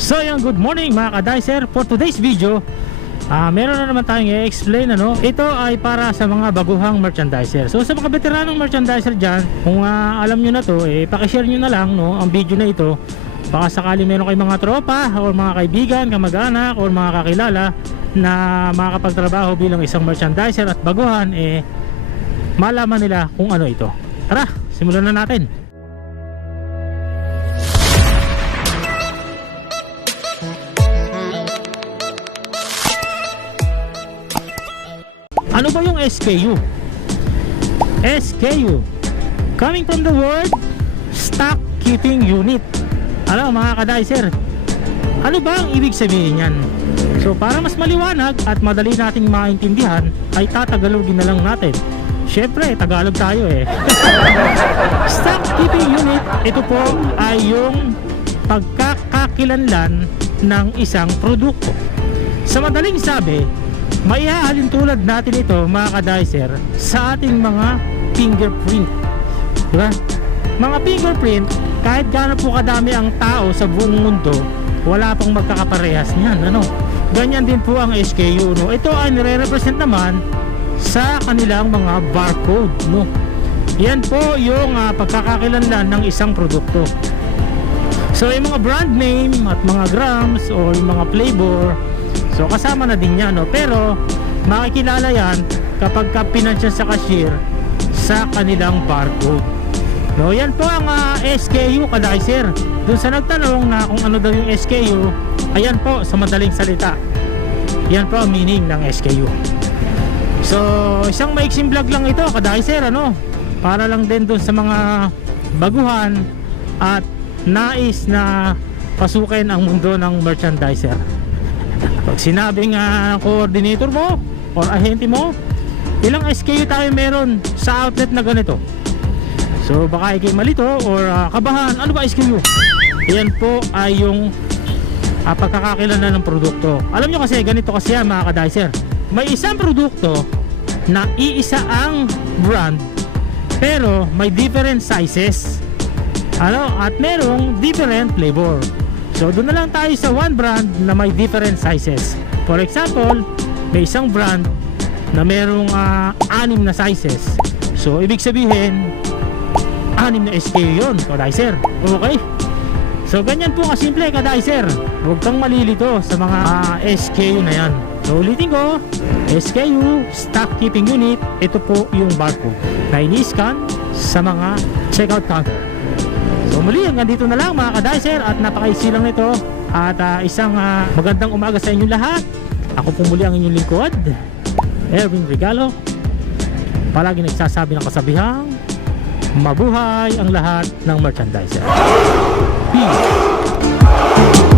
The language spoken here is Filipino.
So yung good morning mga ka-dicer. For today's video, meron na naman tayong i-explain ano. Ito ay para sa mga baguhang merchandiser. So sa mga veteranong merchandiser dyan, kung alam nyo na to, pakishare nyo na lang no, ang video na ito. Baka sakali meron kayong mga tropa o mga kaibigan, kamag-anak o mga kakilala na makakapagtrabaho bilang isang merchandiser at baguhan, malaman nila kung ano ito. Tara, simulan na natin. Ano ba yung SKU? SKU, coming from the word Stock Keeping Unit. Ano mga ka-dicer, ano ba ang ibig sabihin yan? So para mas maliwanag at madali nating maintindihan, ay tatagalogin na lang natin. Syempre, Tagalog tayo Stock Keeping Unit, ito po ay yung pagkakakilanlan ng isang produkto. Sa madaling sabi, maihahalin tulad natin ito mga ka-dicer sa ating mga fingerprint, diba? Mga fingerprint, kahit gaano po kadami ang tao sa buong mundo, wala pong magkakaparehas niyan, ano? Ganyan din po ang SKU, no? Ito ay nire-represent naman sa kanilang mga barcode, no? Yan po yung pagkakakilanlan ng isang produkto. So yung mga brand name at mga grams o yung mga flavor, so kasama na din yan, no? Pero makikilala yan kapag pinansya sa cashier sa kanilang barcode, no? Yan po ang SKU ka-dicer. Doon sa nagtanong na kung ano daw yung SKU, ayan po sa madaling salita, yan po ang meaning ng SKU. So isang maiksing vlog lang ito ka-dicer, ano? Para lang din doon sa mga baguhan at nais na pasukin ang mundo ng merchandiser. Pag sinabing coordinator mo or ahente mo, ilang SKU tayo meron sa outlet na ganito? So baka ikay malito or kabahan, ano ba SKU? Yan po ay yung pagkakakilanlan ng produkto. Alam nyo kasi, ganito kasi yan mga ka-dicer. May isang produkto na iisa ang brand, pero may different sizes, ano, at merong different flavor. So doon na lang tayo sa one brand na may different sizes. For example, may isang brand na merong 6 na sizes. So ibig sabihin 6 na SKU yun, ka-dicer. Okay? So ganyan po kasimple ka-dicer. Huwag kang malilito sa mga SKU na yan. So ulitin ko, SKU, Stock Keeping Unit, ito po yung barcode na ini-scan sa mga checkout counter. So muli, hanggang dito na lang mga ka-dicer at napaka-easy lang nito. At isang magandang umaga sa inyong lahat. Ako po muli ang inyong lingkod, Erwin Regalo. Palagi nagsasabi ng kasabihang, mabuhay ang lahat ng merchandiser. Peace.